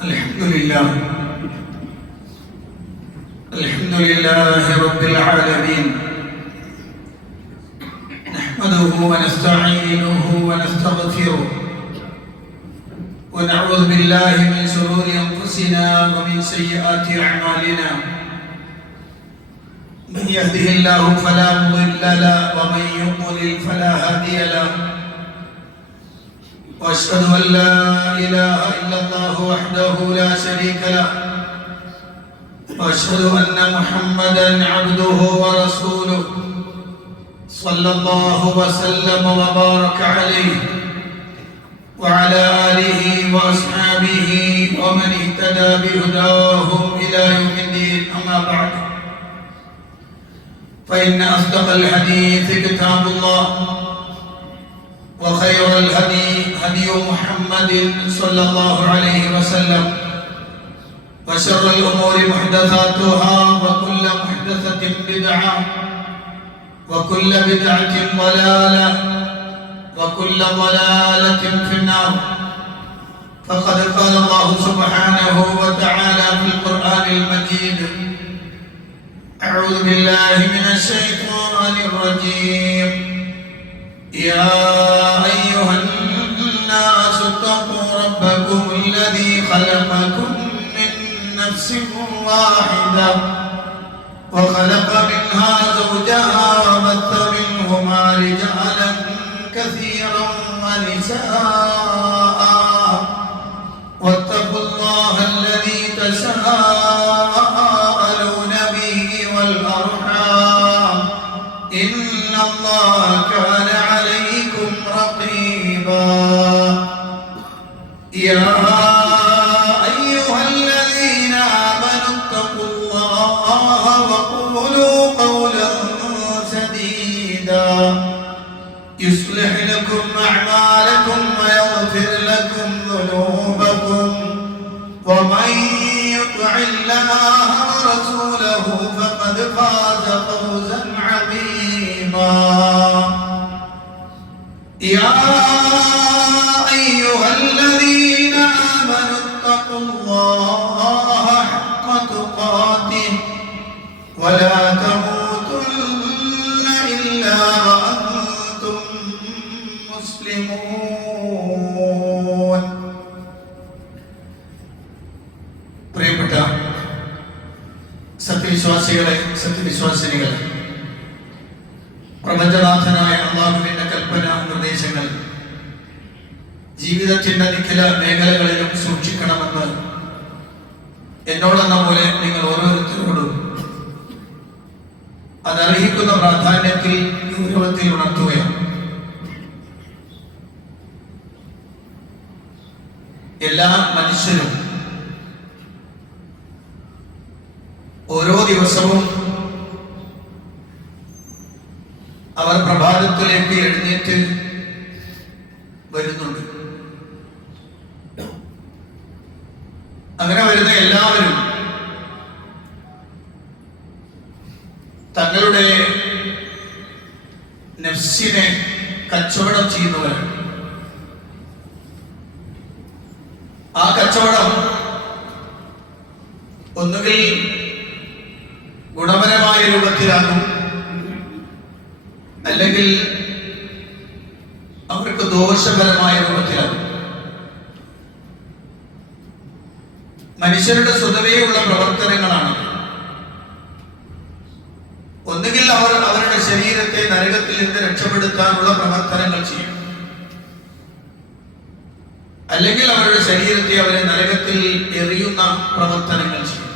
الحمد لله رب العالمين، نحمده ونستعينه ونستغفره ونعوذ بالله من شرور أنفسنا ومن سيئات أعمالنا. من يهده الله فلا مضل له ومن يضلل فلا هادي له، وأشهد أن لا إله إلا الله وحده لا شريك له، وأشهد أن محمدًا عبده ورسوله صلى الله وسلم وبارك عليه وعلى آله وأصحابه ومن اهتدى بهداهم إلى يوم الدين. أما بعد، فإن أصدق الحديث كتاب الله، وخير الهدي هدي محمد صلى الله عليه وسلم، وشر الأمور محدثاتها، وكل محدثة بدعة، وكل بدعة ضلالة، وكل ضلالة في النار. فقد قال الله سبحانه وتعالى في القرآن المجيد: أعوذ بالله من الشيطان الرجيم. يا أيها الناس اتقوا ربكم الذي خلقكم من نفس واحدة وخلق منها زوجها وبث منهما رجالا كثيرا ونساء، واتقوا الله الذي تساءلون به والأرحام، إن الله كان عليكم رقيبا. يا أيها الذين آمنوا اتقوا الله وقولوا قولا سديدا يصلح لكم أعمالكم ويغفر لكم ذنوبكم، ومن يطع الله ورسوله فقد فاز فوزا عظيما. يا أيها الذين آمنوا اتقوا الله حق تقاته ولا تموتن إلا وأنتم مسلمون. പ്രിയപ്പെട്ട സത്യവിശ്വാസികളെ, സത്യവിശ്വാസിനികളെ, പ്രപഞ്ചനാഥനായ അല്ലാഹുവിന്റെ കൽപ്പന നിർദ്ദേശങ്ങൾ ജീവിതത്തിന്റെ നിഖില മേഖലകളിലും സൂക്ഷിക്കണമെന്ന് എന്നോടെന്ന പോലെ നിങ്ങൾ ഓരോരുത്തരോടും അതർഹിക്കുന്ന പ്രാധാന്യത്തിൽ ഗൗരവത്തിൽ ഉണർത്തുകയാണ്. എല്ലാ മനുഷ്യരും ഓരോ ദിവസവും അവർ പ്രഭാതത്തിലേക്ക് എഴുന്നേറ്റ് വരുന്നുണ്ട്. അങ്ങനെ വരുന്ന എല്ലാവരും തങ്ങളുടെ നഫ്സിനെ കച്ചവടം ചെയ്യുന്നവരാണ്. ആ കച്ചവടം ഒന്നുകിൽ ഗുണപരമായ രൂപത്തിലാകും, അല്ലെങ്കിൽ അവർക്ക് ദോഷപരമായ രൂപത്തിലാകും. മനുഷ്യരുടെ സ്വതവേയുള്ള പ്രവർത്തനങ്ങളാണ്. ഒന്നുകിൽ അവർ അവരുടെ ശരീരത്തെ നരകത്തിൽ നിന്ന് രക്ഷപ്പെടുത്താനുള്ള പ്രവർത്തനങ്ങൾ ചെയ്യും, അല്ലെങ്കിൽ അവരുടെ ശരീരത്തെ അവരെ നരകത്തിൽ എറിയുന്ന പ്രവർത്തനങ്ങൾ ചെയ്യും.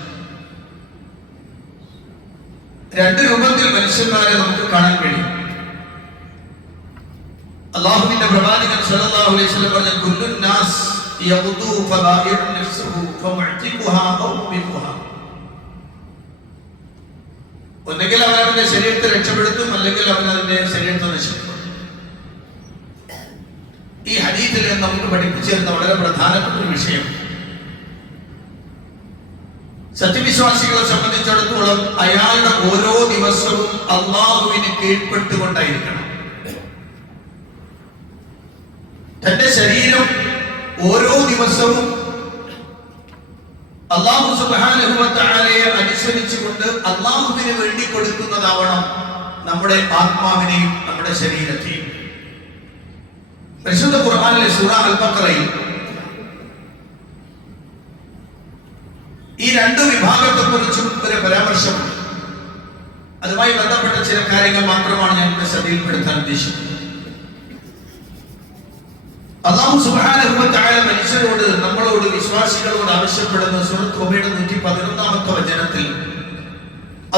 രണ്ട് രൂപത്തിൽ മനുഷ്യന്മാരെ നമുക്ക് കാണാൻ കഴിയും. അല്ലാഹുവിന്റെ പ്രവാചകൻ സല്ലല്ലാഹു അലൈഹി വസല്ലം പറഞ്ഞു: കുല്ലു നാസ് യഗ്ദു ഫബാഇഉ നഫ്സുഹു ഫമുഅ്തിഖുഹാ ഔ മുബിഖുഹാ. ഒന്നുകിൽ അവൻ അവന്റെ ശരീരത്തെ രക്ഷപ്പെടുത്തും, അല്ലെങ്കിൽ അവൻ അതിന്റെ ശരീരത്തെ നശിപ്പിക്കും. ഈ ഹദീസിൽ നമുക്ക് പഠിപ്പിച്ചു തരുന്ന വളരെ പ്രധാനപ്പെട്ട ഒരു വിഷയം, സത്യവിശ്വാസികളെ സംബന്ധിച്ചിടത്തോളം അയാളുടെ ഓരോ ദിവസവും അല്ലാഹുവിന് കീഴ്പ്പെട്ടുകൊണ്ടായിരിക്കണം. തന്റെ ശരീരം ഓരോ ദിവസവും അല്ലാഹു സുബ്ഹാനഹു വ തആലയെ അനുസരിച്ചുകൊണ്ട് അല്ലാഹുവിന് വേണ്ടി കൊടുക്കുന്നതാവണം നമ്മുടെ ആത്മാവിനെയും നമ്മുടെ ശരീരത്തെയും. പരിശുദ്ധ ഖുർആനിലെ സൂറ അൽ-ബഖറയിൽ ഈ രണ്ട് വിഭാഗത്തെക്കുറിച്ചും ഒരു പരാമർശമുണ്ട്. അതുമായി ബന്ധപ്പെട്ട ചില കാര്യങ്ങൾ മാത്രമാണ് ഞാൻ ഇവിടെ ശ്രദ്ധയിൽപ്പെടുത്താൻ ഉദ്ദേശിക്കുന്നത്. അല്ലാഹു സുബ്ഹാനഹു വ തആല മനുഷ്യരോട്, നമ്മളോട്, വിശ്വാസികളോട് ആവശ്യപ്പെടുന്ന സൂറത്ത് തൗബയുടെ 111-ാമത്തെ വചനത്തിൽ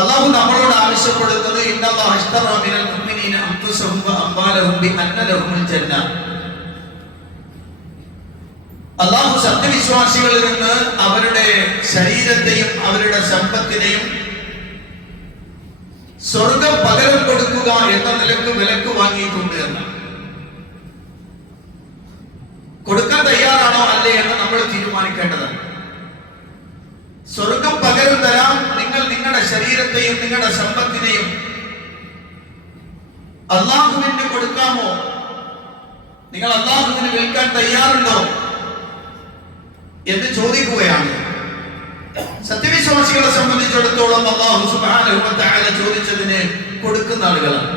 അല്ലാഹു നമ്മളോട് ആവശ്യപ്പെടുന്നത് ഇന്നല്ലാഹ ഇശ്തറാ മിനൽ മുഅ്മിനീന അൻഫുസഹും വ അംവാലഹും ബിഅന്ന ലഹുൽ ജന്ന. അല്ലാഹു സത്യവിശ്വാസികളിൽ നിന്ന് അവരുടെ ശരീരത്തെയും അവരുടെ സമ്പത്തിനെയും സ്വർഗം പകരം കൊടുക്കുക എന്ന നിലക്ക് വിലക്ക് വാങ്ങിയിട്ടുണ്ട് എന്ന്. കൊടുക്കാൻ തയ്യാറാണോ അല്ലേ എന്ന് നമ്മൾ തീരുമാനിക്കേണ്ടതാണ്. സ്വർഗം പകരം തരാം, നിങ്ങൾ നിങ്ങളുടെ ശരീരത്തെയും നിങ്ങളുടെ സമ്പത്തിനെയും അല്ലാഹുവിന് കൊടുക്കാമോ? നിങ്ങൾ അല്ലാഹുവിന് വിൽക്കാൻ തയ്യാറുണ്ടോ എന്ന് ചോദിക്കുകയാണ്. സത്യവിശ്വാസികളെ സംബന്ധിച്ചിടത്തോളം അല്ലാഹു സുബ്ഹാനഹു വ തആല ചോദിച്ചതിന് കൊടുക്കുന്ന ആളുകളാണ്.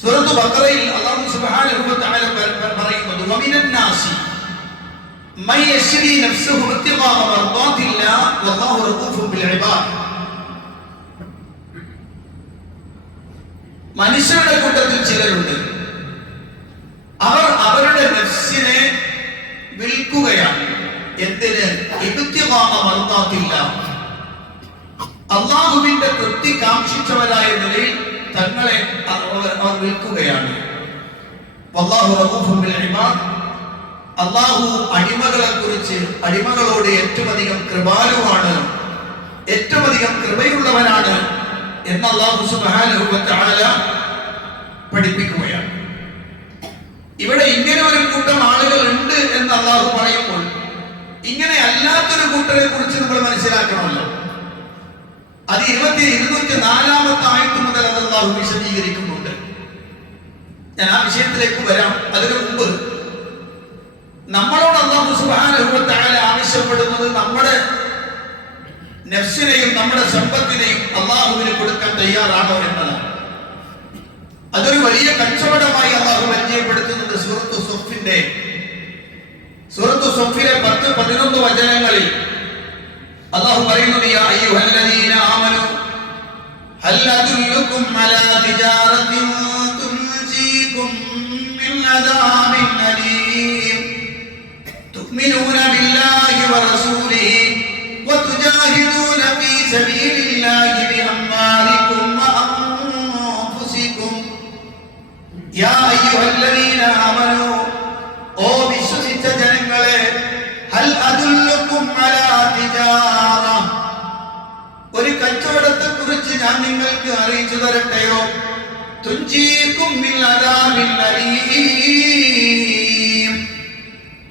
സൂറത്ത് ബഖറയിൽ അല്ലാഹു സുബ്ഹാനഹു വ തആല പറയുന്നത് വമിനൻ നാസി മൻ യശ്രി നഫ്സഹു ഇബ്തിഗാഅ മർദാത്തില്ലാഹ് വല്ലാഹു റഊഫുൻ ബിൽ ഇബാദ്. മനുഷ്യരുടെ കൂട്ടത്തിൽ ചിലരുണ്ട്, അവർ അവരുടെ നഫ്സിനെ വിൽക്കുകയാണ്. എന്തിന്? ഇബ്തിഗാഅ മർദാത്തില്ലാഹ്, അല്ലാഹുവിന്റെ തൃപ്തി കാംക്ഷിച്ചവരായ നിലയിൽ തങ്ങളെ അവർ വിൽക്കുകയാണ്. വല്ലാഹു റഊഫുൻ ബിൽ ഇബാദ്, അല്ലാഹു അടിമകളെ കുറിച്ച്, അടിമകളോട് ഏറ്റവും അധികം കൃപാലുവാണ്, ഏറ്റവും അധികം കൃപയുള്ളവനാണ് എന്ന് അല്ലാഹു സുബ്ഹാനഹു വ തആല പഠിപ്പിക്കുകയാണ്. ഇവിടെ ഇങ്ങനെ ഒരു കൂട്ടം ആളുകൾ ഉണ്ട് എന്ന് അല്ലാഹു പറയുമ്പോൾ ഇങ്ങനെ അല്ലാത്തൊരു കൂട്ടരെ കുറിച്ച് നമ്മൾ മനസ്സിലാക്കണമല്ലോ. അത് 204-ാമത്തെ ആയത്ത് മുതൽ അത് അല്ലാഹു വിശദീകരിക്കുന്നുണ്ട്. ഞാൻ ആ വിഷയത്തിലേക്ക് വരാം. അതിനു മുമ്പ് നമ്മളോട് അല്ലാഹു സുബ്ഹാനഹു വ തആല ആവശ്യപ്പെടുന്നത് നമ്മുടെ നഫ്സിനെയും നമ്മുടെ സമ്പത്തിനെയും അല്ലാഹുവിന് കൊടുക്കാൻ തയ്യാറാണോ എന്നതാണ്. അതൊരു വലിയ കച്ചവടമായി അല്ലാഹു പരിചയപ്പെടുത്തുന്നത് സൂറത്ത് സഫിലെ 10-11 വചനങ്ങളിൽ അല്ലാഹു പറയുന്നത് യാ അയ്യുഹല്ലദീന ആമനൂ ഹൽ അദുല്ലുകും അലാ തിജാറത്തിൻ തുൻജീകും മിൻ അദാബിൻ അലീം തുഅ്മിനൂന ബില്ലാഹി വറസൂലിഹി വതുജാഹിദൂന ഫീ സബീലില്ലാഹി ബിഅംവാലികും വഅൻഫുസികും യാ അയ്യുഹല്ലദീന ആമനൂ, ഓ വിശ്വസിച്ച ജനങ്ങളെ, ഹൽ അദുല്ലുകും അലാ തിജാറ, ഒരു കച്ചവടത്തെ കുറിച്ച് ഞാൻ നിങ്ങൾക്ക് അറിയിച്ചു തരട്ടെയോ? തുൻജീകും മിൻ അദാബിൻ അലീം,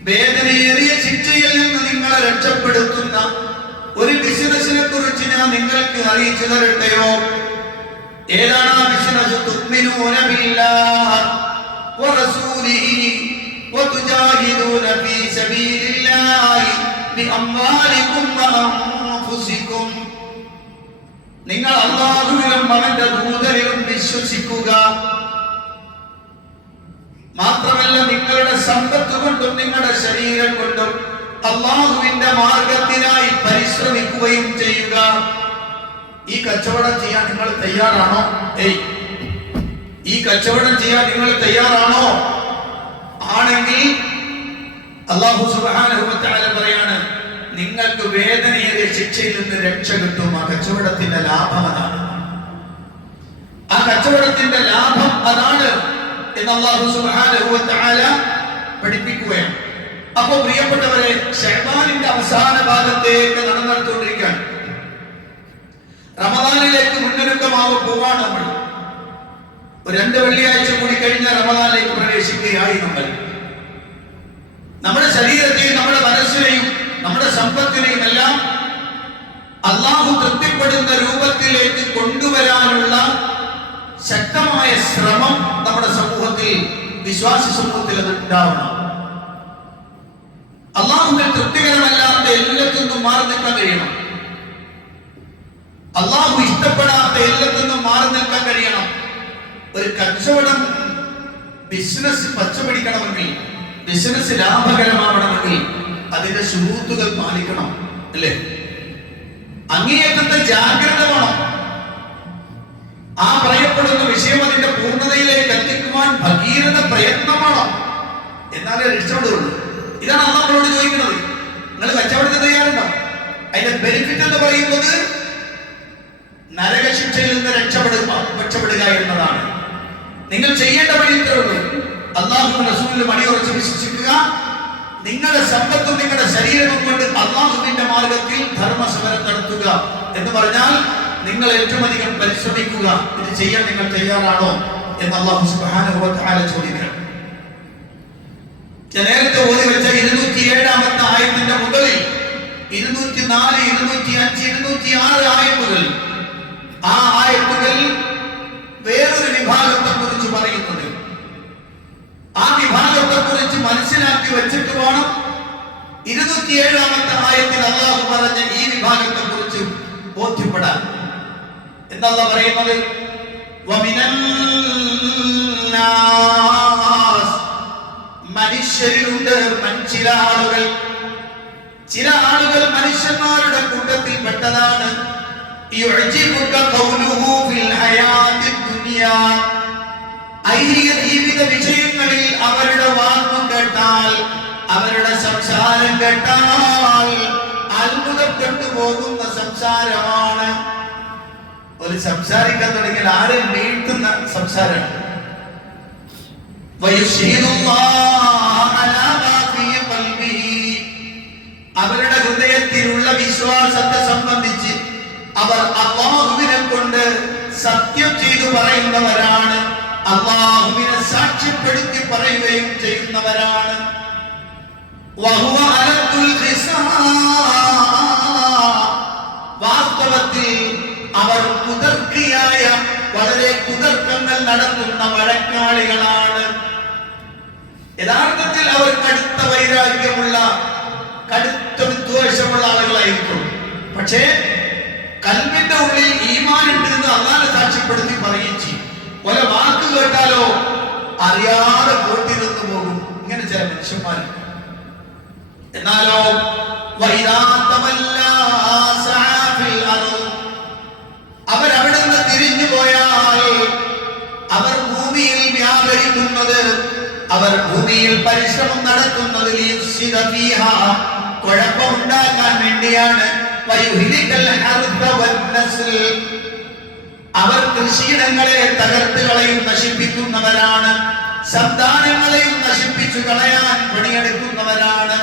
വേദനയേറിയ ശിക്ഷയിൽ നിന്ന് നിങ്ങളെ രക്ഷപ്പെടുത്തുന്ന ഒരു ബിസിനസിനെ കുറിച്ച് ഞാൻ നിങ്ങൾക്ക് അറിയിച്ചു തരട്ടെയോ? ഏതാണ് ആ ബിസിനസ്? തുഅ്മിനൂന ബില്ലാഹി വറസൂലിഹി വതുജാഹിദൂന ഫീ സബീലില്ലാഹി ബിഅംവാലികും വഅൻഫുസികും, നിങ്ങൾ അല്ലാഹുവിലും അവന്റെ ദൂതരിലും വിശ്വസിക്കുക, മാത്രമല്ല നിങ്ങളുടെ സമ്പത്ത് കൊണ്ടും നിങ്ങളുടെ ശരീരം കൊണ്ടും അല്ലാഹുവിന്റെ മാർഗത്തിനായി പരിശ്രമിക്കുകയും ചെയ്യുക. ഈ കച്ചവടം ചെയ്യാൻ നിങ്ങൾ തയ്യാറാണോ? ഈ കച്ചവടം ചെയ്യാൻ നിങ്ങൾ തയ്യാറാണോ? ആണെങ്കിൽ അല്ലാഹു സുബ്ഹാനഹു വ തആല പറയാണ്, നിങ്ങൾക്ക് വേദനയേറിയ ശിക്ഷയിൽ നിന്ന് രക്ഷ കിട്ടും. ആ കച്ചവടത്തിന്റെ ലാഭം അതാണ്, ആ കച്ചവടത്തിന്റെ ലാഭം അതാണ് എന്ന് അല്ലാഹു സുബ്ഹാനഹു വ തആല പഠിപ്പിക്കുകയാണ്. അപ്പോൾ പ്രിയപ്പെട്ടവരെ, ശഅബാനിന്റെ അവസാന ഭാഗത്തേക്ക് നടന്നെടുത്തുകൊണ്ടിരിക്കുകയാണ്. റമദാനിലേക്ക് മുന്നൊരുക്കമാവ് പോവാണ് നമ്മൾ. ഒരു 2 വെള്ളിയാഴ്ച കൂടി കഴിഞ്ഞ റമദാനിലേക്ക് പ്രവേശിക്കുകയായി. നമ്മുടെ ശരീരത്തെയും നമ്മുടെ മനസ്സിനെയും നമ്മുടെ സമ്പത്തിനെയും എല്ലാം അല്ലാഹു തൃപ്തിപ്പെടുന്ന രൂപത്തിലേക്ക് കൊണ്ടുവരാനുള്ള ശക്തമായ ശ്രമം നമ്മുടെ സമൂഹത്തിൽ, വിശ്വാസി സമൂഹത്തിൽ അത് ഉണ്ടാവണം. അല്ലാഹുവിന് തൃപ്തികരമായ മാറി നിൽക്കാൻ കഴിയണം. അള്ളാഹു ഇഷ്ടപ്പെടാത്ത എല്ലാത്തിൽ നിന്നും മാറി നിൽക്കാൻ കഴിയണം. ഒരു കച്ചവടം ബിസിനസ് പച്ചപിടിക്കണമെങ്കിൽ, ബിസിനസ് ലാഭകരമാവണമെങ്കിൽ അതിന്റെ ശുറൂത്തുകൾ പാലിക്കണം, അല്ലേ? അങ്ങേയറ്റത്തെ ജാഗ്രത വേണം. ആ പറയപ്പെടുന്ന വിഷയം അതിന്റെ പൂർണ്ണതയിലേക്ക് എത്തിക്കുവാൻ ഭഗീരഥ പ്രയത്നമാണോ, എന്നാലേ രക്ഷപ്പെടുകയുള്ളൂ. ഇതാണ് അള്ളാഹുവോട് ചോദിക്കുന്നത്. നിങ്ങൾ കച്ചവടത്തിന് തയ്യാറുണ്ടോ? അതിന്റെ ബെനിഫിറ്റ് എന്ന് പറയുന്നത് നരകശിക്ഷയിൽ നിന്ന് രക്ഷപ്പെടുക എന്നതാണ്. നിങ്ങൾ ചെയ്യേണ്ട വഴി ഇത്രേ ഉള്ളൂ. അള്ളാഹു റസൂലിൽ അടിയുറച്ച് വിശ്വസിക്കുക. നിങ്ങളുടെ സമ്പത്തും നിങ്ങളുടെ ശരീരവും കൊണ്ട് അള്ളാഹുവിന്റെ മാർഗത്തിൽ ധർമ്മസമരം നടത്തുക എന്ന് പറഞ്ഞാൽ നിങ്ങൾ ഏറ്റവും അധികം പരിശ്രമിക്കുക. ഇത് ചെയ്യാൻ നിങ്ങൾ തയ്യാറാണോ എന്ന് അള്ളാഹു സുബ്ഹാനഹു വ തആല ചോദിക്കണം. നേരത്തെ ഓതി വെച്ച 207-ാമത്തെ ആയത്തിന്റെ മുകളിൽ 204, 205, 206 ആയത്തുകൾ, ആ ആയത്തുകൾ വേറൊരു വിഭാഗത്തെ കുറിച്ച് പറയുന്നുണ്ട്. ആ വിഭാഗത്തെ കുറിച്ച് മനസ്സിലാക്കി വെച്ചിട്ട് വേണം 207-ാമത്തെ ആയത്തിൽ അല്ലാഹു പറഞ്ഞ ഈ വിഭാഗത്തെ കുറിച്ച് ബോധ്യപ്പെടാൻ. എന്താ പറയുന്നത്? മനുഷ്യരിലുണ്ട് ചില ആളുകൾ മനുഷ്യന്മാരുടെ കൂട്ടത്തിൽ പെട്ടതാണ്. ഐഹിക ജീവിത വിഷയങ്ങളിൽ അവരുടെ വാക്ക് കേട്ടാൽ, അവരുടെ സംസാരം കേട്ടാൽ അത്ഭുതപ്പെട്ടു പോകുന്ന സംസാരമാണ്. ഒരു സംസാരിക്കാൻ തുടങ്ങിയാൽ ആരും വീഴ്ത്തുന്ന സംസാരം. അവരുടെ ഹൃദയത്തിലുള്ള വിശ്വാസത്തെ സംബന്ധിച്ച് അവർ അല്ലാഹുവിനെ കൊണ്ട് സത്യം ചെയ്തു പറയുന്നവരാണ്. അല്ലാഹുവിനെ സാക്ഷ്യപ്പെടുത്തി പറയുകയും ചെയ്യുന്നവരാണ്. വാസ്തവത്തിൽ അവർ കുതർക്കിയായ, വളരെ കുതർക്കങ്ങൾ നടത്തുന്ന വഴക്കാളികളാണ്. യഥാർത്ഥത്തിൽ അവർ കടുത്ത വൈരാഗ്യമുള്ള, കടുത്ത വിദ്വേഷമുള്ള ആളുകളായിരിക്കും. പക്ഷേ കൽബിന്റെ ഉള്ളിൽ ഈമാൻ ഉണ്ട് എന്ന് അല്ലാഹുവിനെ സാക്ഷ്യപ്പെടുത്തി പറയുകയും ചെയ്യും. ഒല വാക്ക് കേട്ടാലോ അറിയാതെ കേട്ടിരുന്നു പോകും. ഇങ്ങനെ ചില മനുഷ്യന്മാരുണ്ട്. എന്നാലോ അവരവിടെ നിന്ന് തിരിഞ്ഞു പോയാൽ അവർ ഭൂമിയിൽ വ്യാപരിക്കുന്നത്, അവർ ഭൂമിയിൽ പരിശ്രമം നടത്തുന്നത് കുഴപ്പമുണ്ടാക്കാൻ വേണ്ടിയാണ്. അവർ കൃഷിയിടങ്ങളെ തകർത്ത് കളയും, നശിപ്പിക്കുന്നവരാണ്. സന്താനങ്ങളെയും നശിപ്പിച്ചു കളയാൻ പണിയെടുക്കുന്നവരാണ്.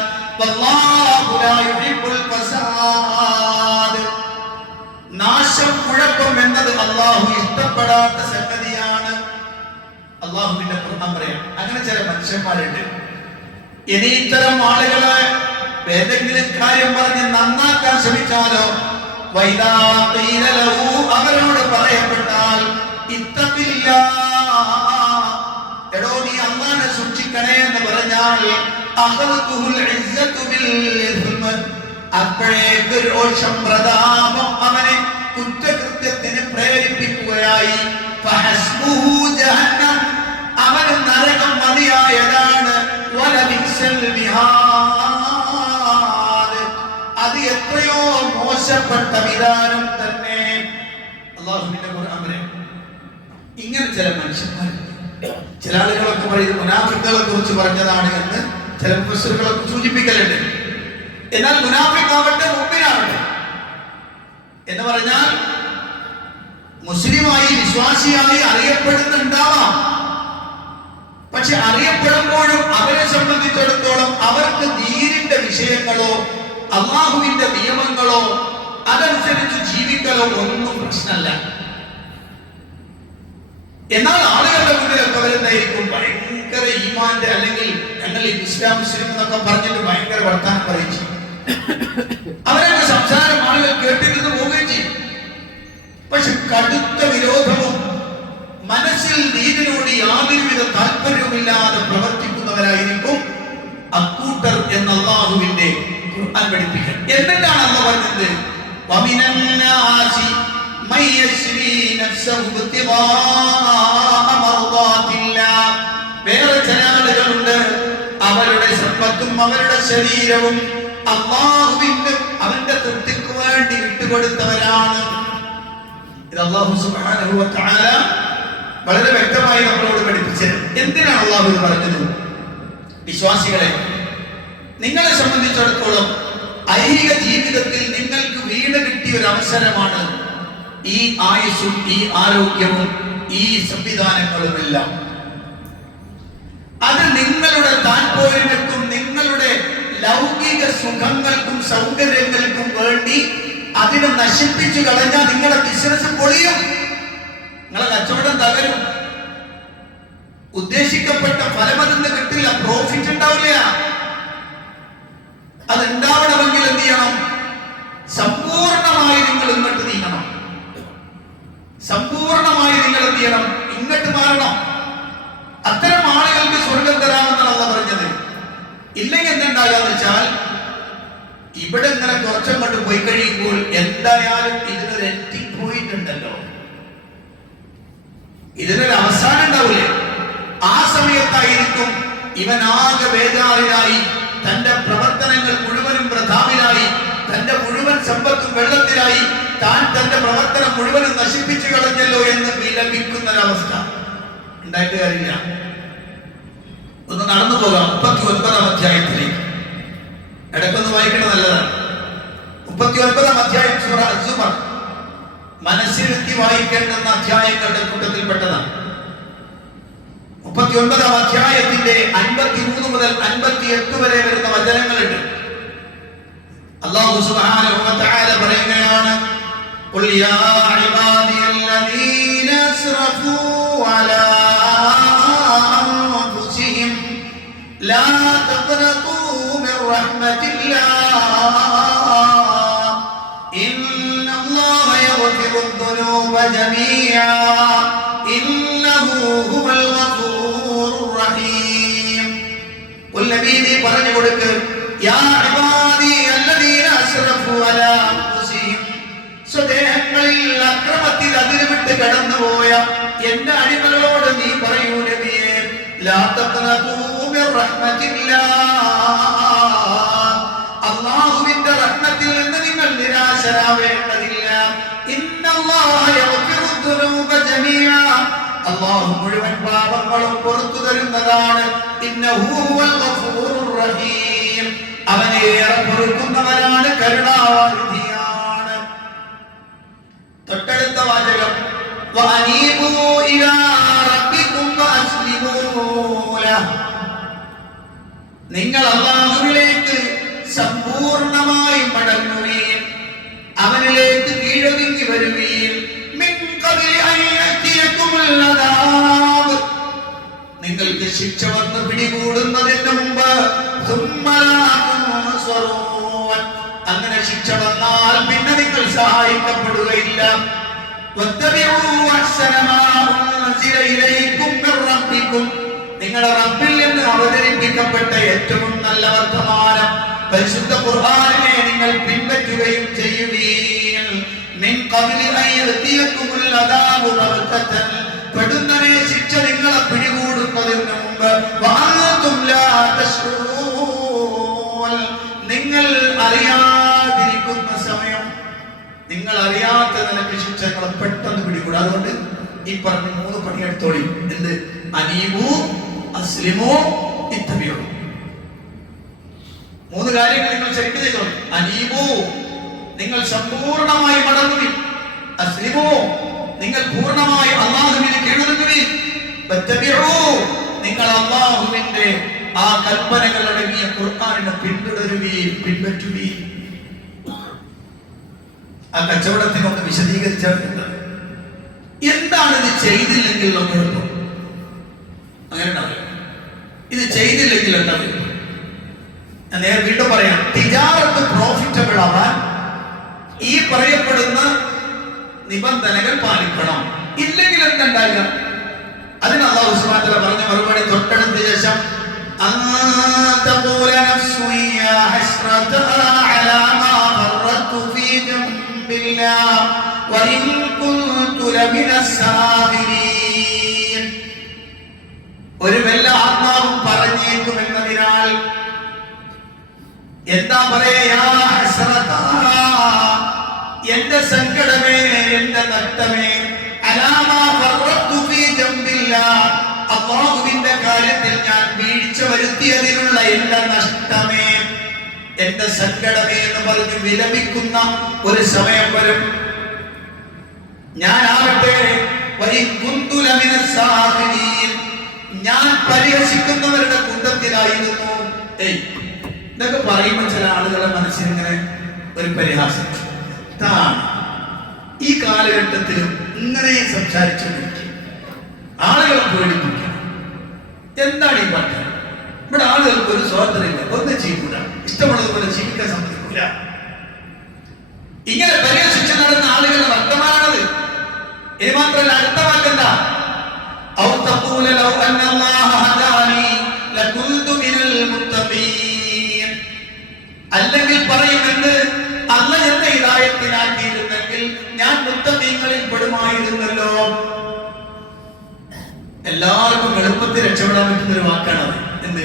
നാശം, കുഴപ്പം എന്നത് അല്ലാഹു ഇഷ്ടപ്പെടാത്ത സംഗതിയാണ്. അല്ലാഹുവിന്റെ ഖുർആൻ പറയാണ്. അങ്ങനെ ചില മനുഷ്യന്മാരുണ്ട്. ഇനി ഇത്തരം ആളുകളെ ഏതെങ്കിലും കാര്യം പറഞ്ഞ് നന്നാക്കാൻ ശ്രമിച്ചാലോ, അവരോട് പറയപ്പെട്ടാൽ എടോ നീ അല്ലാഹുവിനെ സൂക്ഷിക്കണേ എന്ന് പറഞ്ഞാൽ അപ്പോഴേക്ക് രോഷം, പ്രതാപം അവനെ കുറ്റകൃത്യത്തിന് പ്രേരിപ്പിക്കുകയായി. അവന് നരകം മതിയായതാണ്. അത് എത്രയോ മോശപ്പെട്ട വിധാനം തന്നെ. അല്ലാഹുവിന്റെ ഖുർആൻ പറയും. ഇങ്ങനെ ചില മനുഷ്യന്മാർ, ചില ആളുകളൊക്കെ പറയുന്നത് മുനാഫിക്കുകളെ കുറിച്ച് പറഞ്ഞതാണ് എന്ന് ചില മുഫസ്സിറുകളൊക്കെ സൂചിപ്പിക്കലുണ്ട്. എന്നാൽ മുനാഫിക്കാവട്ടെ മുഅ്മിനാവട്ടെ എന്ന് പറഞ്ഞാൽ മുസ്ലിമായി, വിശ്വാസിയായി അറിയപ്പെടുന്നുണ്ടാവാം. പക്ഷെ അറിയപ്പെടുമ്പോഴും അവരെ സംബന്ധിച്ചിടത്തോളം അവർക്ക് ദീനിന്റെ വിഷയങ്ങളോ അല്ലാഹുവിന്റെ നിയമങ്ങളോ അതനുസരിച്ച് ജീവിക്കലോ ഒന്നും പ്രശ്നമല്ല. എന്നാൽ ആളുകളുടെ മുന്നിലൊക്കെ വരുന്നതായിരിക്കും ഭയങ്കര ഈമാന്റെ, അല്ലെങ്കിൽ ഞങ്ങൾ ഇസ്ലാം മുസ്ലിം എന്നൊക്കെ പറഞ്ഞിട്ട് ഭയങ്കര വർത്താനം പറയിച്ചു. അവരൊക്കെ സംസാരം ആളുകൾ കേട്ടിരുന്ന് പോവുകയും ചെയ്യും. പക്ഷെ കടുത്ത വിരോധവും മനസ്സിൽ ദീനിനോട് യാതൊരുവിധ താല്പര്യവുമില്ലാതെ പ്രവർത്തിക്കുന്നവരായിരിക്കും അക്കൂട്ടർ എന്ന അല്ലാഹുവിന്റെ ഖുർആൻ പഠിപ്പിക്കുക. എന്നിട്ടാണ് അല്ലാഹു പറഞ്ഞത് വമിനൻ നാസി മൻ യശ്രി നഫ്സഹു ഇബ്തിഗാഅ മർദാത്തില്ലാഹ്. വേറെ ചില ആളുകളുണ്ട് അവരുടെ സമ്പത്തും അവരുടെ ശരീരവും അല്ലാഹുവിന്റെ അവന്റെ തൃപ്തിക്ക് വേണ്ടി വിട്ടുകൊടുത്തവരാണ്. ഇത് അല്ലാഹു സുബ്ഹാനഹു വ തആല വളരെ വ്യക്തമായി നമ്മളോട് പഠിപ്പിച്ചത്. എന്തിനാണ് അല്ലാഹു ഇത് പറഞ്ഞത്? വിശ്വാസികളെ, നിങ്ങളെ സംബന്ധിച്ചിടത്തോളം ഐഹിക ജീവിതത്തിൽ നിങ്ങൾക്ക് വീട് കിട്ടിയ ഒരു അവസരമാണ് ഈ ആയുസ്സും ഈ ആരോഗ്യവും ഈ സംവിധാനങ്ങളുമെല്ലാം. അത് നിങ്ങളുടെ താല്പര്യങ്ങൾക്കും നിങ്ങളുടെ ലൗകിക സുഖങ്ങൾക്കും സൗകര്യങ്ങൾക്കും വേണ്ടി അതിനെ നശിപ്പിച്ചു കളഞ്ഞാൽ നിങ്ങളുടെ ബിസിനസ് പൊളിയും, നിങ്ങളെ കച്ചവടം തകരും, ഉദ്ദേശിക്കപ്പെട്ട ഫലം അതിന് കിട്ടില്ല, പ്രോഫിറ്റ് ഉണ്ടാവില്ല. അതുണ്ടാവണമെങ്കിൽ എന്ത് ചെയ്യണം? സമ്പൂർണമായി നിങ്ങൾ ഇങ്ങോട്ട് നീങ്ങണം, സമ്പൂർണമായി നിങ്ങൾ എന്ത് ചെയ്യണം? ഇങ്ങോട്ട് മാറണം. അത്തരം ആളുകൾക്ക് സ്വർഗം തരാമെന്നാണ് അല്ലാഹു പറഞ്ഞത്. ഇല്ലെങ്കിൽ എന്തുണ്ടാകാന്ന് വെച്ചാൽ ഇവിടെ ഇങ്ങനെ കുറച്ചങ്ങോട്ട് പോയി കഴിയുമ്പോൾ എന്തായാലും ഇതിനൊരു എൻഡിങ് പോയിന്റ് ഉണ്ടല്ലോ, ഇതിനൊരു അവസാനം ഉണ്ടാവില്ലേ? ആ സമയത്തായിരിക്കും ഇവൻ ആകെ ബേജാറിലായി, തന്റെ പ്രവർത്തനങ്ങൾ മുഴുവനും പ്രതാപിലായി, തന്റെ മുഴുവൻ സമ്പത്തും വെള്ളത്തിലായി, താൻ തന്റെ പ്രവർത്തനം മുഴുവനും നശിപ്പിച്ചു കളഞ്ഞല്ലോ എന്ന് വിലപിക്കുന്ന ഒരവസ്ഥ ഉണ്ടായിട്ട് കാര്യമില്ല. ഒന്ന് നടന്നു പോകാം 39-ാം അധ്യായത്തിലേക്ക്. ഇടയ്ക്കൊന്ന് വായിക്കണം, നല്ലതാണ്. 39-ാം അധ്യായം സൂറ അസ്-സുമർ മനസ്സിരുത്തി വായിക്കേണ്ടുന്ന അധ്യായങ്ങളുടെ കൂട്ടത്തിൽപ്പെട്ടതാണ്. 39-ാം അധ്യായത്തിന്റെ 53 മുതൽ 58 വരെ വരുന്ന വചനങ്ങളുണ്ട്. അല്ലാഹു സുബ്ഹാനഹു വ തആല പറയുകയാണ്, ഖുൽ യാ ഇബാദിയല്ലദീന അസ്റഫൂ അലാ അൻഫുസിഹിം ലാ തഖ്നതൂ മിർ റഹ്മത്തില്ലാഹ് ഇന്നല്ലാഹ യഗ്ഫിറു ദുനൂബ ജമീഅ ഇന്നഹു ഹുവൽ ഗഫൂറുർ റഹീം. ഉല്ലബീദി പറഞ്ഞു കൊടുക്ക്, യാ ഇബാദി അല്ലദീന അസ്റഫൂ അലാ അൻഫുസിഹിം, സ്വദേഹങ്ങളിൽ അക്രമത്തിൽ അതിരുവിട്ട് കടന്നുപോയ എന്റെ അടിമകളോട് നീ പറയൂ നബിയേ, ലാ തഖ്നതൂ മിർ റഹ്മത്തില്ലാഹ്, അല്ലാഹുവിന്റെ റഹ്മത്തിൽ നിന്ന് നിങ്ങൾ നിരാശരാവേണ്ടതില്ല. ഇന്നല്ലാഹ യഗ്ഫിറു ദുനൂബ ജമീഅ, അല്ലാഹു മുഴുവൻ പാപങ്ങളും പുറത്തു തരുന്നതാണ്. ഇന്നഹു ഹുവൽ ഗഫൂറുർ റഹീം, അവനെ ഏറെ പൊറുക്കുന്നവനാണ്, കരുണാവാരിധിയാണ്. തൊട്ടടുത്ത വാചകം വഅനീബൂ ഇലാ റബ്ബികും വഅസ്ലിമൂ ലഹു, നിങ്ങൾ അല്ലാഹുവിലേക്ക് സമ്പൂർണമായി മടങ്ങുകയും അവനിലേക്ക് കീഴൊതുങ്ങി വരുകയും മിൻ ഖബ്ലി അൻ യഅതിയകുമുൽ അദാബ്, നിങ്ങൾക്ക് ശിക്ഷ വന്ന് പിടികൂടുന്നതിന് മുമ്പ് അങ്ങനെ ശിക്ഷ വന്നാൽ പിന്നെ നിങ്ങൾ സഹായിക്കപ്പെടുകയില്ല. നിങ്ങളുടെ റബ്ബിൽ നിന്ന് അവതരിപ്പിക്കപ്പെട്ട ഏറ്റവും നല്ല വർത്തമാനം പരിശുദ്ധ ഖുർആനിനെ നിങ്ങൾ പിൻപറ്റുകയും ചെയ്യുകയും മിൻ ഖബ്ലി അൻ യഅതിയകുമുൽ അദാബു ബഗ്തതൻ, പെടുന്നനെ ശിക്ഷ നിങ്ങളെ പിടികൂടുന്നതിന് മുമ്പ് വഅൻതും ലാ തശ്ഉറൂൻ, നിങ്ങൾ അറിയാതിരിക്കുന്ന സമയം, നിങ്ങൾ അറിയാത്ത നിലയ്ക്ക് ശിക്ഷകളെ പെട്ടെന്ന് പിടികൂടും. അതുകൊണ്ട് ഈ പറഞ്ഞ 3 പണിയെടുത്തോളി. എന്ത്? അനീബു, അസ്ലിമു, ഇത്തബിഉ. 3 കാര്യങ്ങൾ നിങ്ങൾ ശരിക്ക് ചെയ്തോളൂ. അനീബു, നിങ്ങൾ സമ്പൂർണമായി മടങ്ങുവിൻ. അസ്ലിമു, നിങ്ങൾ പൂർണ്ണമായി അല്ലാഹുവിനെ കീഴടങ്ങുവിൻ. വത്തബിഉ, നിങ്ങൾ അല്ലാഹുവിന്റെ ആ കൽപ്പനകൾ അടങ്ങിയ ഖുർആനിനെ പിൻപറ്റുകയും. ആ കച്ചവടത്തിനൊന്ന് വിശദീകരിച്ചിട്ടുണ്ട്. എന്താണ് ഇത് ചെയ്തില്ലെങ്കിൽ കുഴപ്പം? അങ്ങനെ ഉണ്ടാവില്ല. ഇത് ചെയ്തില്ലെങ്കിൽ എന്താ കുഴപ്പം? ഞാൻ നേരെ വീണ്ടും പറയാം, തിജാറത്ത് പ്രോഫിറ്റബിൾ ആവാൻ ഈ പറയപ്പെടുന്ന നിബന്ധനകൾ പാലിക്കണം. ഇല്ലെങ്കിൽ എന്തുണ്ടാകുക? അതിന് അല്ലാഹു സുബ്ഹാനഹു വ തആല പറഞ്ഞ മറുപടി തൊട്ടടുത്ത ശേഷം وإن كنت لمن الساخرين. ഒരു വല്ല ആത്മാവും പറഞ്ഞേക്കുമെന്നതിനാൽ എന്താ പറയാ, എന്റെ സങ്കടമേ, എന്റെ നഷ്ടമേ, അലാമാ ഫറത്തു ഫീ ജംബില്ലാഹ്, അല്ലാഹുവിന്റെ കാര്യത്തിൽ ഞാൻ വീഴ്ച വരുത്തിയതിനുള്ള എന്റെ നഷ്ടമേ, എന്റെ സങ്കടമേ എന്ന് പറഞ്ഞ് വിലപിക്കുന്ന ഒരു സമയം വരും. ഞാനാവട്ടെ ഞാൻ പരിഹസിക്കുന്നവരുടെ കൂട്ടത്തിലായിരുന്നു. ഇതൊക്കെ പറയുമ്പോൾ ചില ആളുകളുടെ മനസ്സിലിങ്ങനെ ഒരു പരിഹാസം. ഈ കാലഘട്ടത്തിലും ഇങ്ങനെ സംസാരിച്ചുകൊണ്ടിരിക്കും, ആളുകളെ പേടിപ്പിക്കണം. എന്താണ് ഈ പറഞ്ഞത്? ഇവിടെ ആളുകൾക്ക് ഒരു സ്വാതന്ത്ര്യമില്ല, ഒന്നും ചെയ്യൂല, ഇഷ്ടമുള്ളതുപോലെ ജീവിക്കാൻ സമ്മതിക്കൂല. ഇങ്ങനെ പരിഹസിച്ച് നടന്ന ആളുകളുടെ വർത്തമാനത്. ഇനി മാത്രമല്ല, അടുത്ത വാക്കെന്താ? അല്ലെങ്കിൽ പറയുമെന്ന്, അല്ലാഹ് എന്നെ ഹിദായത്തിലാക്കിയിരുന്നെങ്കിൽ ഞാൻ മുത്തഖീങ്ങളിൽ പെടുമായിരുന്നല്ലോ. എല്ലാവർക്കും എളുപ്പത്തിൽ രക്ഷപ്പെടാൻ പറ്റുന്ന ഒരു വാക്കാണ് എന്ത്?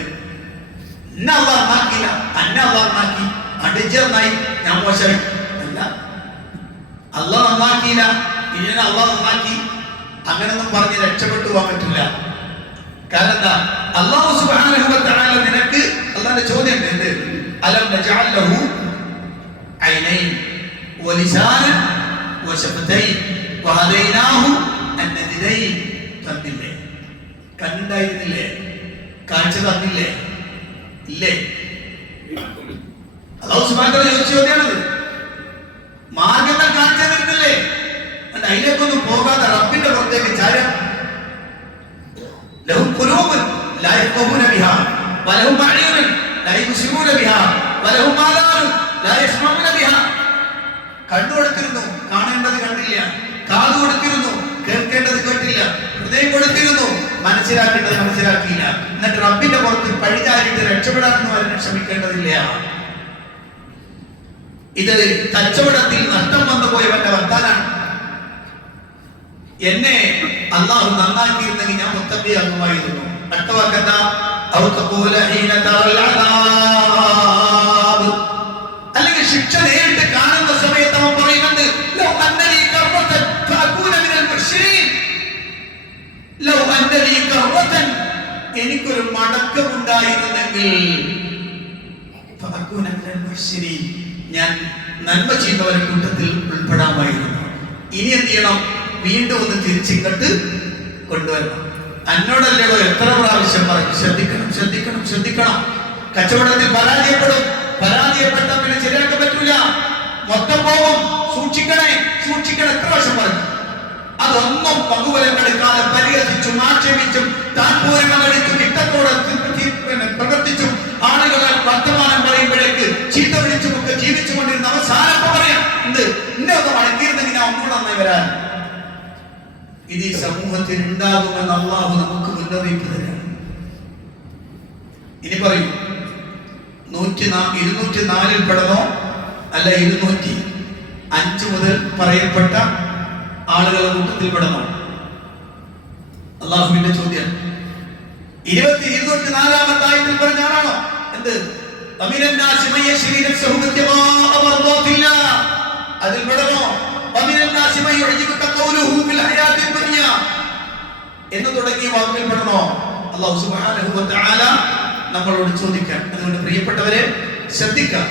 എന്നെ അല്ലാഹ് നന്നാക്കിയില്ല, അന്നെ അല്ലാഹ് നന്നാക്കി, അടിച്ചെന്നായി ഞാൻ മോശമായി. അല്ല, അല്ലാഹ് നന്നാക്കിയില്ല, ഇങ്ങനെ അല്ലാഹ് നന്നാക്കി, അങ്ങനൊന്നും പറഞ്ഞ് രക്ഷപ്പെട്ടു പോകാൻ പറ്റില്ല. കാരണം എന്താ? അല്ലാഹു സുബ്ഹാനഹു വ തആല നിനക്ക്, അല്ലാഹുവിന്റെ ചോദ്യം എന്ത്? അലം നജഅൽ ലഹു ഐനൈൻ വലിസാനൻ വശഫതൈൻ വഹദൈനാഹു അന്നജിദൈൻ. തന്നില്ലേ? കണ്ണുണ്ടായിരുന്നില്ലേ? കാഴ്ച തന്നില്ലേ? ഇല്ലേ? അല്ലാഹു സുബ്ഹാനഹു വ തആല ചോദിച്ച ചോദ്യമാണത്. മാർഗങ്ങൾ കാണിച്ചു തന്നിട്ടില്ലേ? അതിലേക്കൊന്നും പോകാതെ റബ്ബിന്റെ പുറത്തേക്ക് ചാരം. ലഹും ഖുലൂബുൻ ലാ യഫ്ഖഹൂന ബിഹാ വലഹും അഅ്യുനുൻ ലാ യുബ്സിറൂന ബിഹാ വലഹും ആദാനുൻ ലാ യസ്മഊന ബിഹാ. കണ്ണു കൊടുത്തിരുന്നു, കാണേണ്ടത് കണ്ടില്ല. കാത് കൊടുത്തിരുന്നു, കേൾക്കേണ്ടത് കേട്ടില്ല. ഹൃദയം കൊടുത്തിരുന്നു, മനസ്സിലാക്കേണ്ടത് മനസ്സിലാക്കിയില്ല. എന്നിട്ട് റബ്ബിന്റെ പുറത്ത് പഴിചാരിട്ട് രക്ഷപ്പെടാനൊന്നും അതിനെ ശ്രമിക്കേണ്ടതില്ല. ഇത് കച്ചവടത്തിൽ നഷ്ടം വന്നു പോയവന്റെ വർത്താനാണ്. എന്നെ അല്ലാഹു നന്നാക്കിയിരുന്നെങ്കിൽ ഞാൻ മുത്തഖിയാകുമായിരുന്നു. അടുത്ത വാക്കെന്താ? അല്ലെങ്കിൽ ശിക്ഷ നേരിട്ട് കാണുന്ന സമയത്ത് അവൻ പറയുന്നുണ്ട്, എനിക്കൊരു മടക്കമുണ്ടായിരുന്നെങ്കിൽ ഞാൻ നന്മ ചെയ്യുന്നവരുടെ കൂട്ടത്തിൽ ഉൾപ്പെടാമായിരുന്നു. ഇനി എന്ത് ചെയ്യണം? വീണ്ടും ഒന്ന് തിരിച്ചിങ്ങോട്ട് കൊണ്ടുവരണം. എന്നോടല്ലോ എത്ര പ്രാവശ്യം പറഞ്ഞു, ശ്രദ്ധിക്കണം ശ്രദ്ധിക്കണം ശ്രദ്ധിക്കണം. കച്ചവടത്തിൽ പരാജയപ്പെടും, പരാജയപ്പെട്ട പിന്നെ ശരിയാക്കാൻ പറ്റൂല, മൊത്തം പോകും. സൂക്ഷിക്കണേ സൂക്ഷിക്കണം. എത്ര വർഷം പറഞ്ഞു? അതൊന്നും പങ്കുവലങ്ങളെടുക്കാതെ പരിഹസിച്ചും ആക്ഷേപിച്ചും താൻ പൂരങ്ങളെടുത്തും ഇഷ്ടത്തോടെ പ്രവർത്തിച്ചും ആളുകളെ വർത്തമാനം പറയുമ്പോഴേക്ക് ചീത്ത വിളിച്ചുമൊക്കെ ജീവിച്ചുകൊണ്ടിരുന്ന അവസാനം പറയാം എന്ത്? ഇന്നെ ഒന്ന് മടക്കിയിരുന്നെങ്കിൽ ഞാൻ ഒന്നുകൂടെ നന്നായി വരാൻ. ഇത് ഈ സമൂഹത്തിൽ ഉണ്ടാകുമെന്ന് അല്ലാഹു നമുക്ക് മുന്നറിയിപ്പ് തരാം. ഇനി പറയൂ, 204 പെടണോ അല്ല 205 മുതൽ പറയപ്പെട്ട ആളുകളുടെ കൂട്ടത്തിൽ പെടണോ? അല്ലാഹുവിന്റെ ചോദ്യം. 204 ആയത്തിൽ പറഞ്ഞ ആളാണോ? എന്ത്? അതിൽ പെടണോ? എന്ന് തുടങ്ങിയ വാക്കുകൾ പെടണോ? അല്ലാഹു സുബ്ഹാനഹു വ തആല നമ്മളോട് ചോദിക്കാൻ. അതുകൊണ്ട് പ്രിയപ്പെട്ടവരെ, ശ്രദ്ധിക്കാം.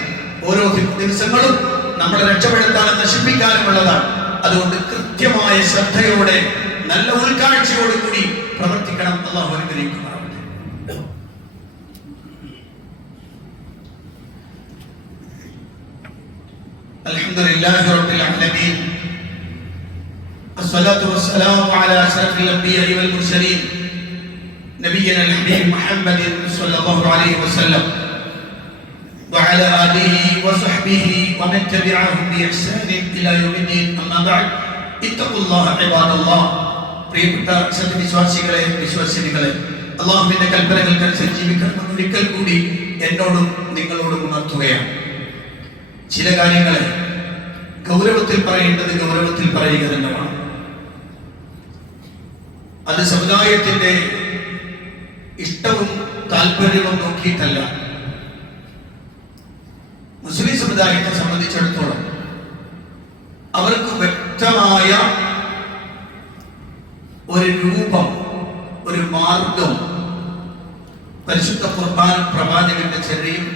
ഓരോ ദിവസങ്ങളും നമ്മളെ രക്ഷപ്പെടുത്താനും നശിപ്പിക്കാനുമുള്ളതാണ്. അതുകൊണ്ട് കൃത്യമായ ശ്രദ്ധയോടെ നല്ല ഉൾക്കാഴ്ചയോടുകൂടി പ്രവർത്തിക്കണം. അല്ലാഹു അനുഗ്രഹിക്കുമാറാകട്ടെ. അൽഹംദുലില്ലാഹി റബ്ബിൽ ആലമീൻ. الصلاة والسلام على أشرف الأنبياء والمرسلين نبينا الحبيب محمد صلى الله عليه وسلم وعلى آله وصحبه ومن تبعهم بإحسان إلى يوم الدين. أما بعد اتقوا الله عباد الله. പ്രിയപ്പെട്ട സത്യവിശ്വാസികളെ, വിശ്വാസിനികളെ, അല്ലാഹുവിന്റെ കൽപ്പനകൾക്കനുസരിച്ച് ജീവിക്കണം ഒരിക്കൽ കൂടി എന്നോടും നിങ്ങളോടും ഉണർത്തുകയാണ്. ചില കാര്യങ്ങളെ ഗൗരവത്തിൽ പറയേണ്ടത് ഗൗരവത്തിൽ പറയുക തന്നെ വേണം. അത് സമുദായത്തിന്റെ ഇഷ്ടവും താല്പര്യവും നോക്കിയിട്ടല്ല. മുസ്ലിം സമുദായത്തെ സംബന്ധിച്ചിടത്തോളം അവർക്ക് വ്യക്തമായ ഒരു രൂപം, ഒരു മാർഗം പരിശുദ്ധ ഖുർആൻ പ്രവാചകന്റെ ചെറിയും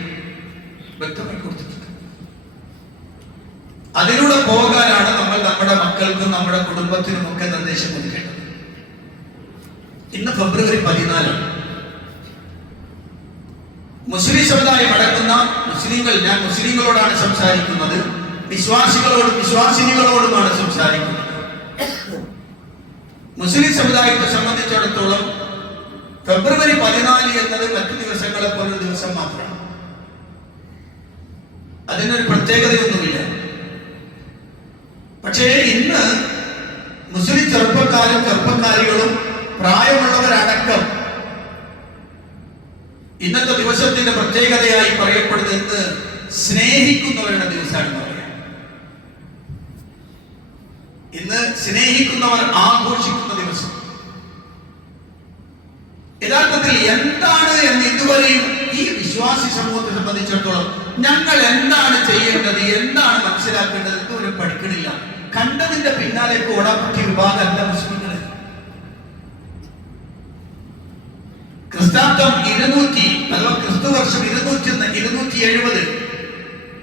വ്യക്തമായി കൊടുത്തിട്ടുണ്ട്. അതിലൂടെ പോകാനാണ് നമ്മൾ നമ്മുടെ മക്കൾക്കും നമ്മുടെ കുടുംബത്തിനും ഒക്കെ നിർദ്ദേശം കൊടുക്കേണ്ടത്. ഇന്ന് ഫെബ്രുവരി 14 മുസ്ലിം സമുദായം അടങ്ങുന്ന മുസ്ലിങ്ങൾ, ഞാൻ മുസ്ലിങ്ങളോടാണ് സംസാരിക്കുന്നത്, വിശ്വാസികളോടും വിശ്വാസിനികളോടുമാണ് സംസാരിക്കുന്നത്. മുസ്ലിം സമുദായത്തെ സംബന്ധിച്ചിടത്തോളം ഫെബ്രുവരി 14 എന്നത് മറ്റു ദിവസങ്ങളെ പോലൊരു ദിവസം മാത്രമാണ്. അതിനൊരു പ്രത്യേകതയൊന്നുമില്ല. പക്ഷേ ഇന്ന് മുസ്ലിം ചെറുപ്പക്കാരും ചെറുപ്പക്കാരികളും പ്രായമുള്ളവരടക്കം ഇന്നത്തെ ദിവസത്തിന്റെ പ്രത്യേകതയായി പറയപ്പെടുന്നത് ഇന്ന് സ്നേഹിക്കുന്നവരുടെ ദിവസമാണെന്ന് പറയാം. ഇന്ന് സ്നേഹിക്കുന്നവർ ആഘോഷിക്കുന്ന ദിവസം. യഥാർത്ഥത്തിൽ എന്താണ് എന്ന് ഇതുവരെയും ഈ വിശ്വാസി സമൂഹത്തെ സംബന്ധിച്ചിടത്തോളം ഞങ്ങൾ എന്താണ് ചെയ്യേണ്ടത്, എന്താണ് മനസ്സിലാക്കേണ്ടത് ഇതുവരെ പഠിക്കണില്ല. കണ്ടതിന്റെ പിന്നാലെ ഓടാൻ പറ്റിയ വിഭാഗമല്ല മുസ്ലിങ്ങൾ. ക്രിസ്താബ്ദം 200 അഥവാ ക്രിസ്തുവർഷം 270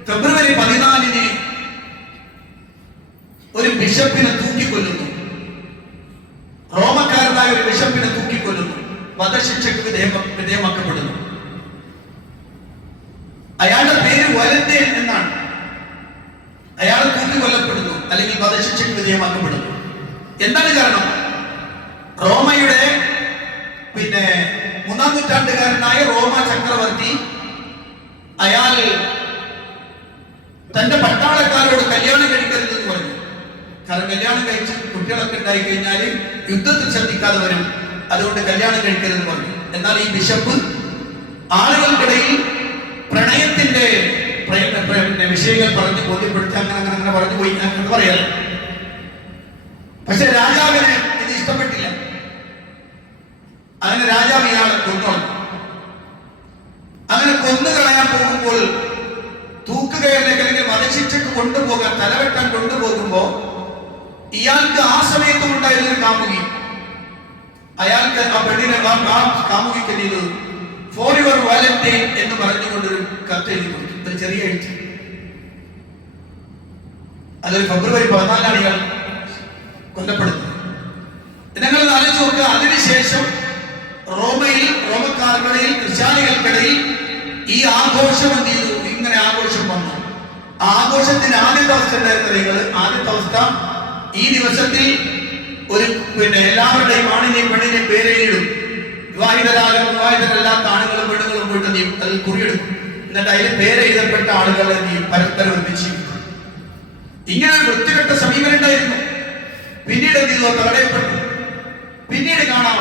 ഫെബ്രുവരി 14 ഒരു ബിഷപ്പിനെ തൂക്കിക്കൊല്ലുന്നു. റോമക്കാരനായ ഒരു ബിഷപ്പിനെ തൂക്കിക്കൊല്ലുന്നു, വധശിക്ഷയ്ക്ക് വിധേയമാക്കപ്പെടുന്നു. അയാളുടെ പേര് വലന്തേൻ എന്നാണ്. അയാൾ തൂക്കിക്കൊല്ലപ്പെടുന്നു അല്ലെങ്കിൽ വധശിക്ഷയ്ക്ക് വിധേയമാക്കപ്പെടുന്നു. എന്താണ് കാരണം? റോമയുടെ 3-ാം നൂറ്റാണ്ടുകാരനായ റോമ ചക്രവർത്തി അയാൾ തന്റെ പട്ടാളക്കാരോട് കല്യാണം കഴിക്കരുതെന്ന് പറഞ്ഞു. കാരണം കല്യാണം കഴിച്ച് കുട്ടികളൊക്കെ ഉണ്ടായി കഴിഞ്ഞാൽ യുദ്ധത്തിൽ ശ്രദ്ധിക്കാതെ വരും, അതുകൊണ്ട് കല്യാണം കഴിക്കരുതെന്ന് പറഞ്ഞു. എന്നാൽ ഈ ബിഷപ്പ് ആളുകൾക്കിടയിൽ പ്രണയത്തിന്റെ വിഷയങ്ങൾ പറഞ്ഞ് ബോധ്യപ്പെടുത്തി അങ്ങനെ പറഞ്ഞു പോയി എന്ന് പറയാറ്. പക്ഷെ രാജാവിന് ഇത് ഇഷ്ടപ്പെട്ടില്ല. അങ്ങനെ രാജാവ് ഇയാളെ കൊന്നോളൂ. അങ്ങനെ കൊന്നുകളയാൻ പോകുമ്പോൾ തൂക്കുകയറിലേക്ക് അല്ലെങ്കിൽ വധശിക്ഷയ്ക്ക് കൊണ്ടുപോകാൻ, തലവെട്ടാൻ കൊണ്ടുപോകുമ്പോ ഇയാൾക്ക് ആ സമയത്തും ഉണ്ടായിരുന്നൊരു കാമുകി. അയാൾക്ക് ആ പെണ്ണിനെ കാമുകിക്ക് ചെയ്തു ഫോർ യുവർ വാലന്റൈൻ എന്ന് പറഞ്ഞുകൊണ്ടൊരു കത്ത് എഴുതി കൊടുത്തു. ഒരു ചെറിയ എഴുത്ത്. അതൊരു ഫെബ്രുവരി 14 ഇയാൾ കൊല്ലപ്പെടുന്നത്. നിങ്ങൾ ആലോചിച്ച് നോക്കുക. അതിനുശേഷം റോമക്കാർക്കിടയിൽ, ക്രിസ്ത്യാനികൾക്കിടയിൽ ഈ ആഘോഷം എന്ത് ചെയ്തു? ഇങ്ങനെ ആഘോഷം വന്നു. ആഘോഷത്തിന് ആദ്യത്തെ അവസ്ഥ ഉണ്ടായിരുന്നത്, ആദ്യത്തെ അവസ്ഥ ഈ ദിവസത്തിൽ ഒരു എല്ലാവരുടെയും ആണിനെയും പെണ്ണിനെയും പേരെഴുതിടും. വിവാഹിതരല്ലാത്ത ആണുങ്ങളും പെണ്ണുങ്ങളും പോയിട്ട് അതിൽ കുറിയെടുക്കും. എന്നിട്ട് അതിൽ പേരെഴുതപ്പെട്ട ആളുകളെ പരസ്പരം ഒരുമിച്ച് ഇങ്ങനെ ഒരു വൃത്തികെട്ട സമീപനം ഉണ്ടായിരുന്നു. പിന്നീട് എന്ത് ചെയ്തു? തടയപ്പെട്ടു. പിന്നീട് കാണാം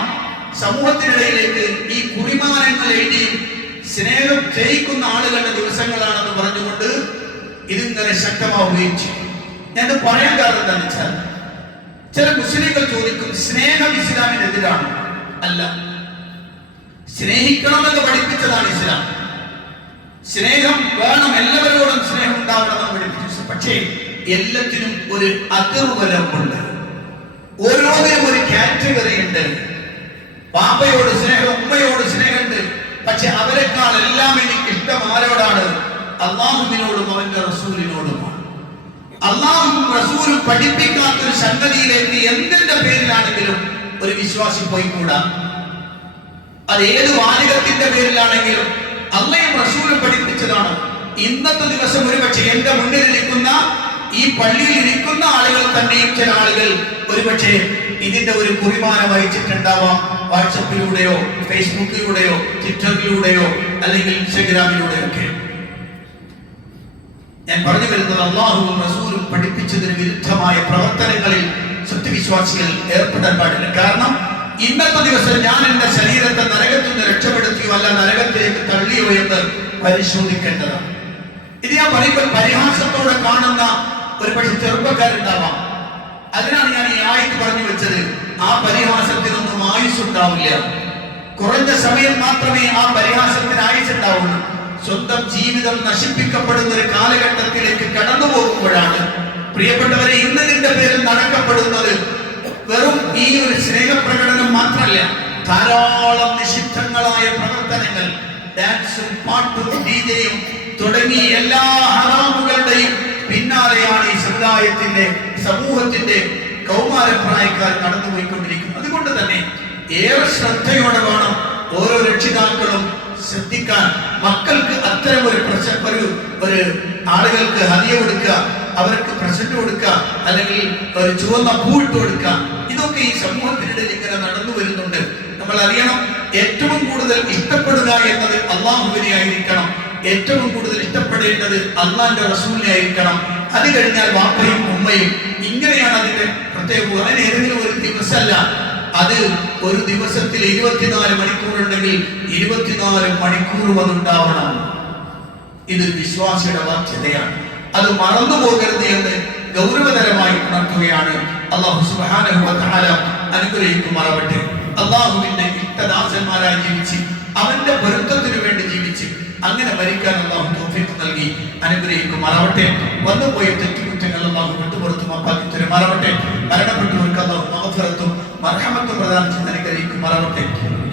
സമൂഹത്തിനിടയിലേക്ക് ഈ കുറിമാനങ്ങൾ എഴുതിയും സ്നേഹം ജയിക്കുന്ന ആളുകളുടെ ദിവസങ്ങളാണെന്ന് പറഞ്ഞുകൊണ്ട് ഇതിങ്ങനെ ശക്തമാവുകയും ചെയ്യും. ഞാൻ പറയാൻ കാരണം എന്താണെന്ന് വെച്ചാൽ, ചില മുസ്ലിങ്ങൾ ചോദിക്കും സ്നേഹം ഇസ്ലാമിനെതിരാണ്. അല്ല, സ്നേഹിക്കണമെന്ന് പഠിപ്പിച്ചതാണ് ഇസ്ലാം. സ്നേഹം വേണം, എല്ലാവരോടും സ്നേഹം ഉണ്ടാവണമെന്ന് പഠിപ്പിച്ചു. പക്ഷേ എല്ലാത്തിനും ഒരു അതിർവരമ്പുണ്ട്. ഓരോന്നിനും ഒരു കാറ്റഗറി ഉണ്ട്. പാപ്പയോട് സ്നേഹം, ഉമ്മയോട് സ്നേഹമുണ്ട്. പക്ഷെ അവരെക്കാൾ എല്ലാം എനിക്ക് ഇഷ്ടം ആരോടാണ്? അള്ളാഹുവിനോടും അവന്റെ റസൂലിനോടുമാണ്. അള്ളാഹും റസൂലും പഠിപ്പിക്കാത്ത ഒരു സംഗതിയിലേക്ക് എന്തിന്റെ പേരിലാണെങ്കിലും ഒരു വിശ്വാസി പോയിക്കൂടാ. അത് ഏത് വാചകത്തിന്റെ പേരിലാണെങ്കിലും അള്ളയും റസൂലും പഠിപ്പിച്ചതാണ്. ഇന്നത്തെ ദിവസം ഒരുപക്ഷെ എന്റെ മുന്നിലിരിക്കുന്ന ഈ പള്ളിയിൽ ഇരിക്കുന്ന ആളുകൾ തന്നെയും ചില ആളുകൾ ഒരുപക്ഷെ ഇതിന്റെ ഒരു കുറിമാനം വഹിച്ചിട്ടുണ്ടാവാം. വാട്സപ്പിലൂടെയോ ഫേസ്ബുക്കിലൂടെയോ ട്വിറ്ററിലൂടെയോ അല്ലെങ്കിൽ ഇൻസ്റ്റഗ്രാമിലൂടെയോ ഒക്കെ. ഞാൻ പറഞ്ഞു വരുന്നത്, അള്ളാഹുവും റസൂലും പഠിപ്പിച്ചതിന് വിരുദ്ധമായ പ്രവർത്തനങ്ങളിൽ സത്യവിശ്വാസികൾ ഏർപ്പെടാൻ പാടില്ല. കാരണം ഇന്നത്തെ ദിവസം ഞാൻ എന്റെ ശരീരത്തെ നരകത്തിൽ നിന്ന് രക്ഷപ്പെടുത്തിയോ അല്ല നരകത്തിലേക്ക് തള്ളിയോ എന്ന് പരിശോധിക്കേണ്ടതാണ്. ഇത് ഞാൻ പറയുമ്പോൾ പരിഹാസത്തോടെ കാണുന്ന ഒരു പക്ഷെ ചെറുപ്പക്കാരുണ്ടാവാം. അതിനാണ് ഞാൻ ഈ ആയത്ത് പറഞ്ഞു വെച്ചത്. ആ പരിഹാസത്തിനൊന്നും ആയുസ് ഉണ്ടാവില്ല. കുറഞ്ഞ സമയം മാത്രമേ ആ പരിഹാസത്തിന് ആയുസ് ഉണ്ടാവുള്ളൂ. സ്വന്തം ജീവിതം നശിപ്പിക്കപ്പെടുന്ന ഒരു കാലഘട്ടത്തിലേക്ക് കടന്നു പോകുമ്പോഴാണ് പ്രിയപ്പെട്ടവരെ ഇന്നതിന്റെ പേരിൽ നടക്കപ്പെടുന്നത് വെറും ഈ ഒരു സ്നേഹപ്രകടനം മാത്രമല്ല, ധാരാളം നിഷിദ്ധങ്ങളായ പ്രവർത്തനങ്ങൾ, ഡാൻസും പാട്ടും ഡിജെയും തുടങ്ങി എല്ലാ ഹറാമുകളുടെയും പിന്നാലെയാണ് ഈ സമൂഹത്തിന്റെ കൗമാരപ്രായക്കാർ കടന്നുപോയിക്കൊണ്ടിരിക്കുന്നത്. അതുകൊണ്ട് തന്നെ ഏറെ ശ്രദ്ധയോടെ വേണം ഓരോ രക്ഷിതാക്കളും ശ്രദ്ധിക്കാൻ. മക്കൾക്ക് അത്തരം ഒരു ആളുകൾക്ക് ഹദിയ കൊടുക്കുക, അവർക്ക് പ്രസന്റ് കൊടുക്കുക, അല്ലെങ്കിൽ ഒരു ചുവന്ന പൂവിട്ട് കൊടുക്കുക, ഇതൊക്കെ ഈ സമൂഹത്തിനിടയിൽ ഇങ്ങനെ നടന്നു വരുന്നുണ്ട്. നമ്മൾ അറിയണം, ഏറ്റവും കൂടുതൽ ഇഷ്ടപ്പെടുക എന്നത് അള്ളാഹുവിനെ ആയിരിക്കണം. ഏറ്റവും കൂടുതൽ ഇഷ്ടപ്പെടേണ്ടത് അള്ളാന്റെ റസൂലിനെ ആയിരിക്കണം. അത് കഴിഞ്ഞാൽ വാപ്പയും ഉമ്മയും. ഇങ്ങനെയാണ് അതിന്റെ പ്രത്യേക. അതിന് ഏതെങ്കിലും ഒരു ദിവസമല്ല, അത് ഒരു ദിവസത്തിൽ 24 മണിക്കൂർ ഉണ്ടെങ്കിൽ 24 മണിക്കൂറും അതുണ്ടാവണം. ഇതൊരു വിശ്വാസിയുടെ ബാധ്യതയാണ്. അത് മറന്നു പോകരുത് എന്ന് ഗൗരവതരമായി ഉണർത്തുകയാണ്. അല്ലാഹു സുബ്ഹാനഹു വ തആല അനുഗ്രഹിക്കുമാറാവട്ടെ. അല്ലാഹുവിന്റെ ഇഷ്ടദാസന്മാരായി ജീവിച്ച് അവന്റെ പൊരുത്തത്തിനു വേണ്ടി ജീവിച്ച് അങ്ങനെ മരിക്കാൻ അല്ലാഹു തൗഫീഖ് നൽകി അനുഗ്രഹിക്കുമാറാവട്ടെ. വന്നുപോയ തെറ്റുകുറ്റങ്ങൾ അല്ലാഹു വിട്ടുപുറത്തു മാപ്പാക്കി തരുമാറാവട്ടെ. മരണപ്പെട്ടവർക്ക് അല്ലാഹു മഗ്ഫിറത്തും മർഹമത്തും പ്രദാനം ചെയ്ത് അനുഗ്രഹിക്കുമാറാവട്ടെ.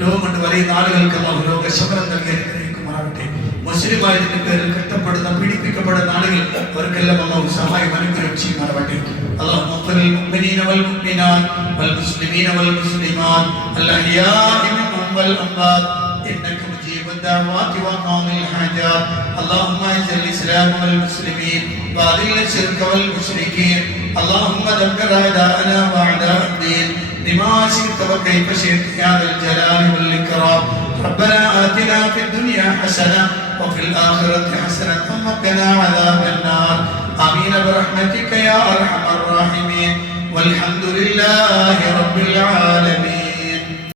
രോഗം കൊണ്ട് വലിയ നാളുകൾക്ക് അല്ലാഹു രോഗശമനം നൽകി അനുഗ്രഹിക്കുമാറാവട്ടെ. മുസ്ലിമായതിന്റെ പേരിൽ കഷ്ടപ്പെടുന്ന പീഡിപ്പിക്കപ്പെടുന്ന ആളുകൾ അവർക്കെല്ലാം അല്ലാഹു സഹായം അനുഗ്രഹം ചെയ്യുമാറാവട്ടെ. അല്ലാഹു മഗ്ഫിറിൽ മുഅ്മിനീന വൽ മുഅ്മിനാത്ത് വൽ മുസ്ലിമീന വൽ മുസ്ലിമാത്ത് അൽ അഹ്യാഇ മിൻഹും വൽ അംവാത്ത് إنك مجيب الدعوات وقاضي الحاجات. اللهم اعز الإسلام والمسلمين وأذل الشرك والمشركين. اللهم دمر أعداءنا وأعداء الدين بما شئت وكيف شئت يا ذا الجلال والإكرام. ربنا آتنا في الدنيا حسنة وفي الآخرة حسنة وقنا عذاب النار. آمين برحمتك يا أرحم الراحمين. والحمد لله رب العالمين.